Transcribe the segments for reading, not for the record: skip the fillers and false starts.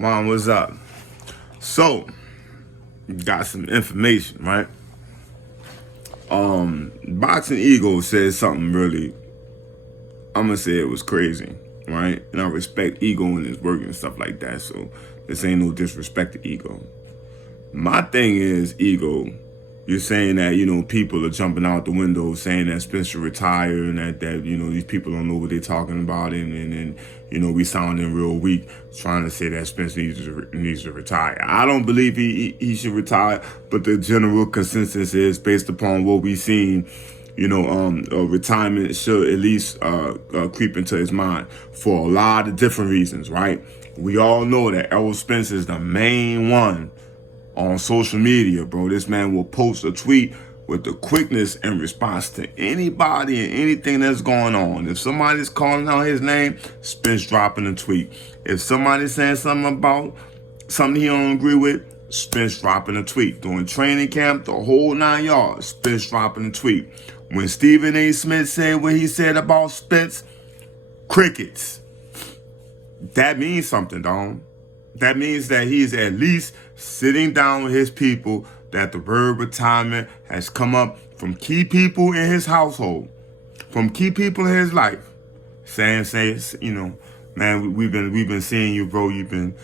Mom, what's up? So, got some information, right? Boxingego said something really, I'm gonna say it was crazy, right? And I respect Ego and his work and stuff like that, so this ain't no disrespect to Ego. My thing is, Ego, you're saying that, people are jumping out the window saying that Spence should retire and that these people don't know what they're talking about and we sounding real weak trying to say that Spence needs to retire. I don't believe he should retire, but the general consensus is based upon what we've seen, retirement should at least creep into his mind for a lot of different reasons, right? We all know that Errol Spence is the main one on social media, bro. This man will post a tweet with the quickness in response to anybody and anything that's going on. If somebody's calling out his name, Spence dropping a tweet. If somebody's saying something about something he don't agree with, Spence dropping a tweet. During training camp, the whole 9 yards, Spence dropping a tweet. When Stephen A. Smith said what he said about Spence, crickets. That means something, dog. That means that he's at least sitting down with his people, that the word retirement has come up from key people in his household, from key people in his life, saying, man, we've been seeing you, bro. You've been,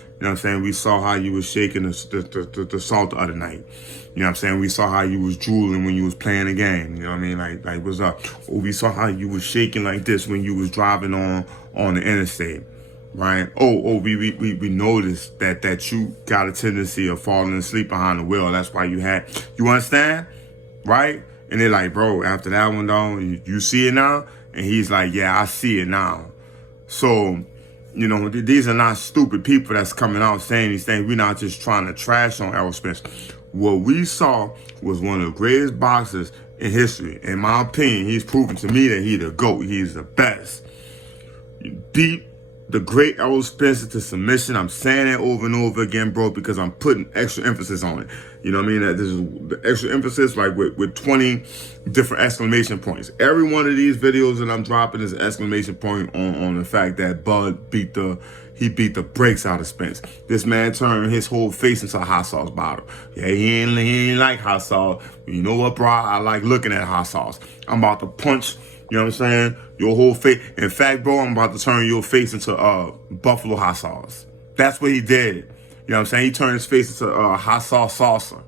we saw how you was shaking the salt the other night. We saw how you was drooling when you was playing a game. Like what's up? Or we saw how you was shaking like this when you was driving on the interstate. Right. We noticed that you got a tendency of falling asleep behind the wheel. That's why you understand? Right? And they're like, bro, after that one, though, you see it now? And he's like, yeah, I see it now. So, these are not stupid people that's coming out saying these things. We're not just trying to trash on Errol Spence. What we saw was one of the greatest boxers in history. In my opinion, he's proven to me that he's the GOAT. He's the best. You beat the great Errol Spence to submission. I'm saying it over and over again, bro, because I'm putting extra emphasis on it. That this is the extra emphasis, like with 20 different exclamation points. Every one of these videos that I'm dropping is an exclamation point on the fact that Bud beat the brakes out of Spence. This man turned his whole face into a hot sauce bottle. Yeah, he ain't like hot sauce. You know what, bro? I like looking at hot sauce. I'm about to punch, your whole face. In fact, bro, I'm about to turn your face into buffalo hot sauce. That's what he did. He turned his face into hot sauce salsa.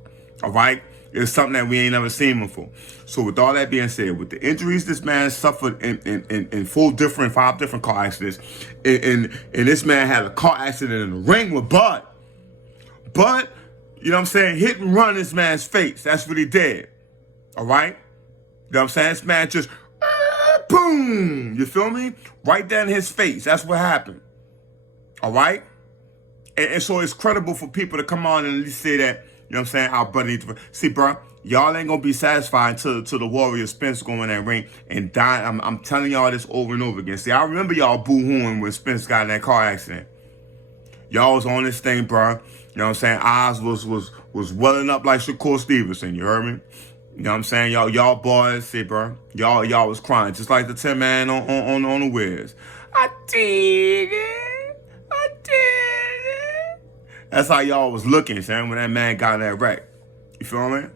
All right? It's something that we ain't never seen before. So with all that being said, with the injuries this man suffered in 5 different car accidents, and this man had a car accident in the ring with Bud. Bud, hit and run this man's face. That's what he did. All right? This man just boom, you feel me? Right down his face. That's what happened. All right? And so it's credible for people to come on and at least say that, our buddy needs to... See, bro, y'all ain't going to be satisfied until the Warrior Spence go in that ring and die. I'm telling y'all this over and over again. See, I remember y'all boo-hooing when Spence got in that car accident. Y'all was on this thing, bro. Eyes was welling up like Shakur Stevenson. You heard me? Y'all boys, see, bro. Y'all was crying just like the 10 man on the Wiz. I did it. That's how y'all was looking, Sam, when that man got in that wreck. You feel me?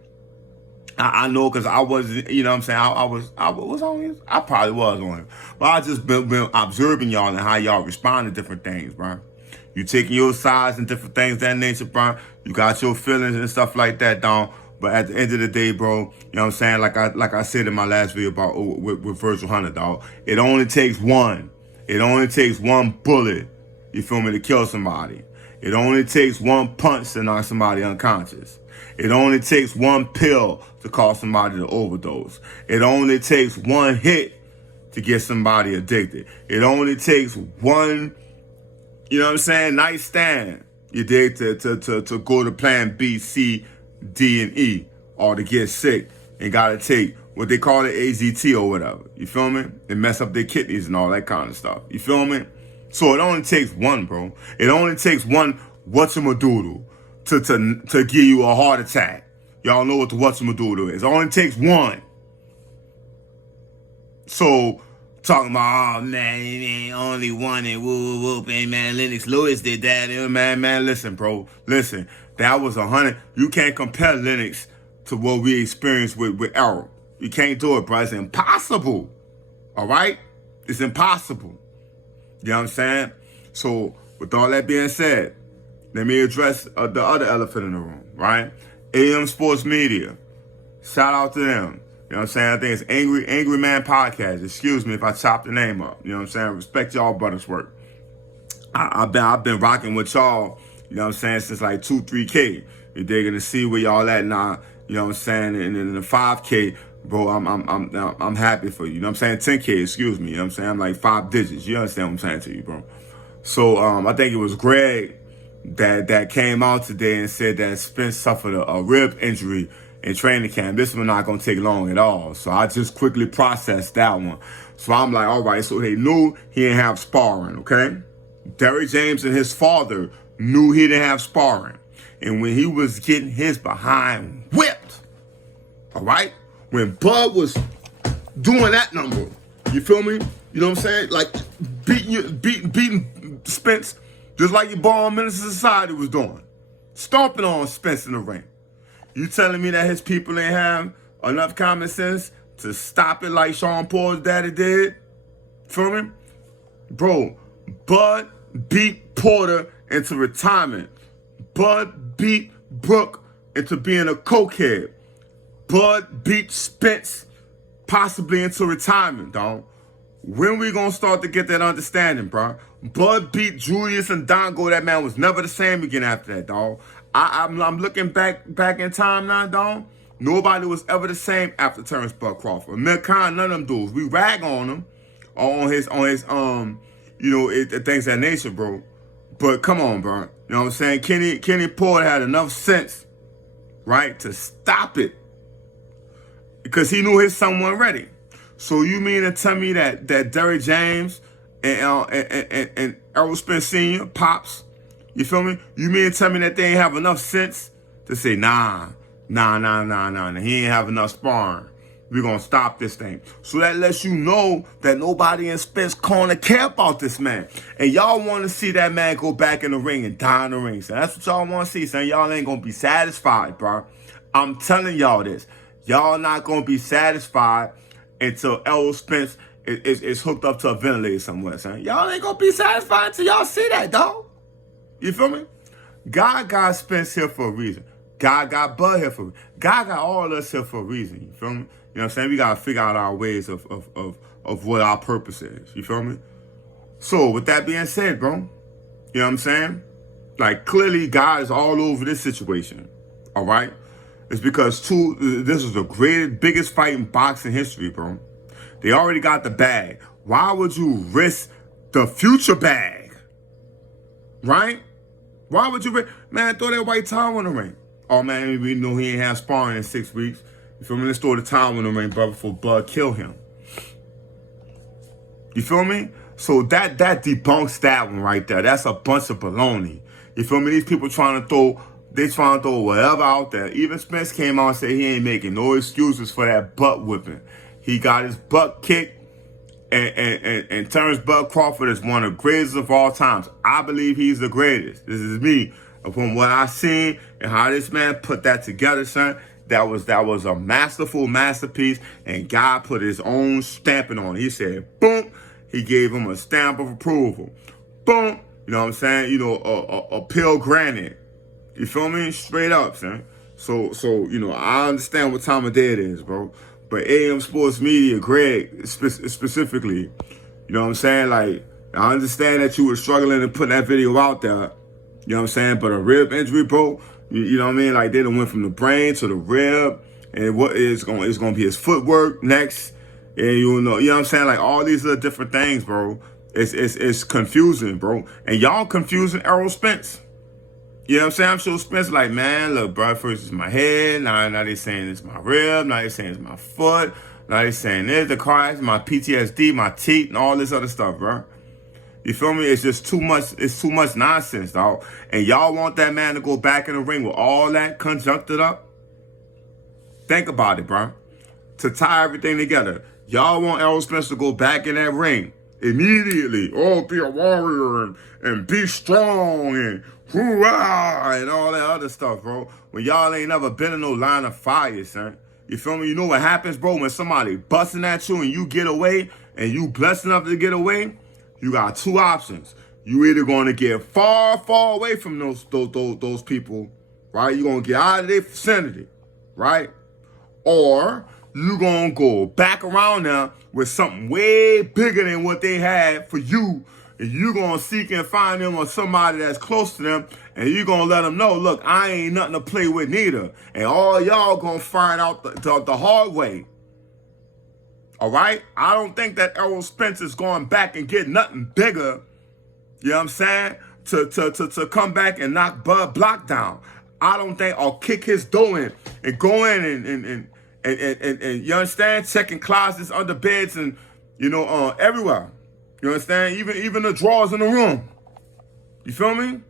I know, because I wasn't, I probably was on him. But I just been observing y'all and how y'all respond to different things, bro. You taking your sides and different things that nature, bro. You got your feelings and stuff like that, dog. But at the end of the day, bro, like I said in my last video about with Virgil Hunter, dog, it only takes one. It only takes one bullet, you feel me, to kill somebody. It only takes one punch to knock somebody unconscious. It only takes one pill to cause somebody to overdose. It only takes one hit to get somebody addicted. It only takes one, nightstand, you dig, to go to plan B, C, D, and E, or to get sick and gotta take what they call it AZT or whatever. You feel me? And mess up their kidneys and all that kind of stuff. You feel me? So it only takes one, bro. It only takes one whatchamadoodle to give you a heart attack. Y'all know what the whatchamadoodle is. It only takes one. So Talking about, oh man, he ain't only one and whoop, and man, Lennox Lewis did that. Man, listen, bro. Listen, that was 100. You can't compare Lennox to what we experienced with Errol. You can't do it, bro. It's impossible. All right? It's impossible. You know what I'm saying? So, with all that being said, let me address the other elephant in the room, right? AM Sports Media. Shout out to them. You know what I'm saying? I think it's Angry Man Podcast. Excuse me if I chop the name up. You know what I'm saying? Respect y'all brothers' work. I've been rocking with y'all, you know what I'm saying, since like 2-3K. You're digging to see where y'all at now, you know what I'm saying? And in the 5K, bro, I'm happy for you. You know what I'm saying? 10K, excuse me. You know what I'm saying? I'm like 5 digits. You understand what I'm saying to you, bro? So I think it was Greg that came out today and said that Spence suffered a rib injury in training camp. This one not going to take long at all. So I just quickly processed that one. So I'm like, all right, so they knew he didn't have sparring, okay? Derrick James and his father knew he didn't have sparring. And when he was getting his behind whipped, all right? When Bud was doing that number, you feel me? You know what I'm saying? Like beating Spence just like your Ball Minister Society was doing. Stomping on Spence in the ring. You telling me that his people ain't have enough common sense to stop it like Sean Paul's daddy did? Feel me? Bro, Bud beat Porter into retirement. Bud beat Brooke into being a cokehead. Bud beat Spence possibly into retirement, dog. When we gonna start to get that understanding, bro? Bud beat Julius and Dongo. That man was never the same again after that, dog. I'm looking back in time now, dog. Nobody was ever the same after Terence Crawford. None of them dudes. We rag on him, on his things of that nature, bro. But come on, bro. You know what I'm saying? Kenny Porter had enough sense, right, to stop it because he knew his son wasn't ready. So you mean to tell me that Derrick James and Errol Spence Sr., Pops, you feel me? You mean to tell me that they ain't have enough sense to say, nah, he ain't have enough sparring. We're going to stop this thing. So that lets you know that nobody in Spence corner care about this man. And y'all want to see that man go back in the ring and die in the ring. So that's what y'all want to see, son. Y'all ain't going to be satisfied, bro. I'm telling y'all this. Y'all not going to be satisfied until Errol Spence is hooked up to a ventilator somewhere, son. Y'all ain't going to be satisfied until y'all see that, dog. You feel me? God got Spence here for a reason. God got Bud here for a reason. God got all of us here for a reason. You feel me? You know what I'm saying? We got to figure out our ways of what our purpose is. You feel me? So, with that being said, bro, you know what I'm saying? Like, clearly, God is all over this situation. All right? It's because, this is the biggest fight in boxing history, bro. They already got the bag. Why would you risk the future bag? Right? Why would you man, throw that white towel in the ring? Oh, man, we know he ain't have sparring in 6 weeks. You feel me? Let's throw the towel in the ring, brother, before Bud kill him. You feel me? So that debunks that one right there. That's a bunch of baloney. You feel me? These people trying to throw whatever out there. Even Spence came out and said he ain't making no excuses for that butt whipping. He got his butt kicked. And Terence Crawford is one of the greatest of all times. I believe he's the greatest. This is me. From what I've seen and how this man put that together, son, that was a masterful masterpiece. And God put his own stamping on it. He said, boom. He gave him a stamp of approval. Boom. You know what I'm saying? You know, a pill granted. You feel me? Straight up, son. So you know, I understand what time of day it is, bro. But AM Sports Media, Greg, specifically, you know what I'm saying? Like, I understand that you were struggling to put that video out there, you know what I'm saying? But a rib injury, bro, you know what I mean? Like, they done went from the brain to the rib, and it's gonna be his footwork next, and you know what I'm saying? Like, all these other different things, bro. It's confusing, bro. And y'all confusing Errol Spence. You know what I'm saying? I'm sure Spence like, man, look, bro, first it's my head. Now they saying it's my rib. Now they saying it's my foot. Now they saying it's the car, my PTSD, my teeth, and all this other stuff, bro. You feel me? It's just too much. It's too much nonsense, dog. And y'all want that man to go back in the ring with all that conjuncted up? Think about it, bro. To tie everything together, Y'all want Errol Spence to go back in that ring immediately. Oh, be a warrior and be strong and hoorah and all that other stuff, bro. When y'all ain't never been in no line of fire, son. You feel me? You know what happens, bro? When somebody busting at you and you get away and you blessed enough to get away, you got two options. You either going to get far, far away from those people, right? You're going to get out of their vicinity, right? Or you going to go back around them with something way bigger than what they had for you. And you going to seek and find them or somebody that's close to them. And you going to let them know, look, I ain't nothing to play with neither. And all y'all going to find out the hard way. All right? I don't think that Errol Spence is going back and get nothing bigger, you know what I'm saying, to come back and knock Bud Block down. I don't think, or kick his door in and go in and you understand, checking closets, under beds, and, you know, everywhere. You understand? Even the drawers in the room. You feel me?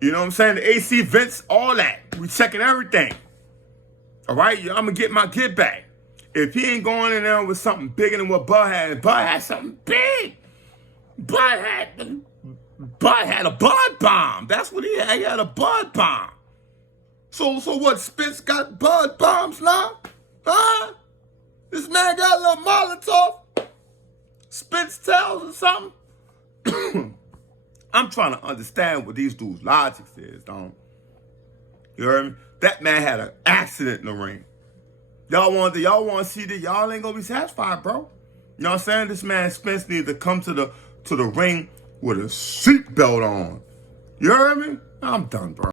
You know what I'm saying? The AC vents, all that. We checking everything. All right? I'm going to get my get back. If he ain't going in there with something bigger than what Bud had something big. Bud had a Bud bomb. That's what he had. He had a Bud bomb. So what? Spence got Bud bombs now? Huh? This man got a little Molotov. Spence tells or something. I'm trying to understand what these dudes' logic is, don't you heard me? That man had an accident in the ring. Y'all want to see that? Y'all ain't gonna be satisfied, bro. You know what I'm saying? This man Spence needs to come to the ring with a seatbelt on. You heard me? I'm done, bro.